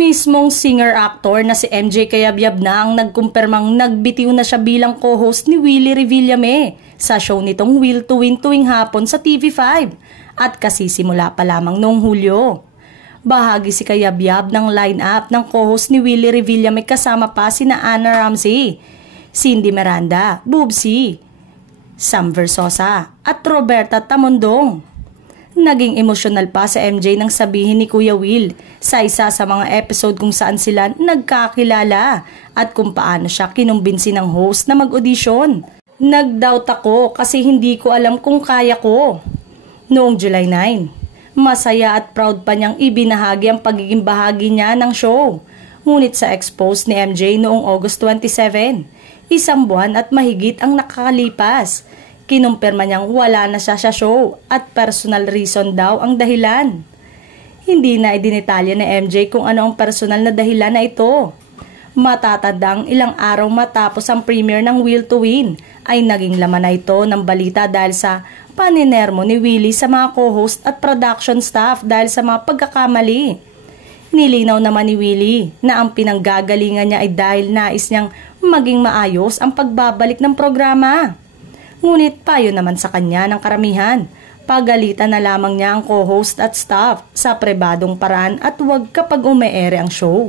Mismong singer-actor na si MJ Cayabyab na ang nagkumpirmang nagbitiw na siya bilang co-host ni Willie Revillame sa show nitong Will to Win tuwing hapon sa TV5 at kasisimula pa lamang noong Hulyo. Bahagi si Cayabyab ng line-up ng co-host ni Willie Revillame kasama pa sina Anna Ramsey, Cindy Miranda, Boobsy, Sam Versosa at Roberta Tamondong. Naging emosyonal pa sa MJ nang sabihin ni Kuya Will sa isa sa mga episode kung saan sila nagkakilala at kung paano siya kinumbinsi ng host na mag-audition. Nag-doubt ako kasi hindi ko alam kung kaya ko. Noong July 9, masaya at proud pa niyang ibinahagi ang pagiging bahagi niya ng show. Ngunit sa expose ni MJ noong August 27, isang buwan at mahigit ang nakakalipas. Kinumpirma niyang wala na siya sa show at personal reason daw ang dahilan. Hindi na idinetalya ni MJ kung ano ang personal na dahilan na ito. Matatandang ilang araw matapos ang premiere ng Will to Win ay naging laman na ito ng balita dahil sa paninermo ni Willie sa mga co-host at production staff dahil sa mga pagkakamali. Nilinaw naman ni Willie na ang pinanggagalingan niya ay dahil nais niyang maging maayos ang pagbabalik ng programa. Ngunit payo naman sa kanya ng karamihan, pagalitan na lamang niya ang co-host at staff sa pribadong paraan at huwag kapag umeere ang show.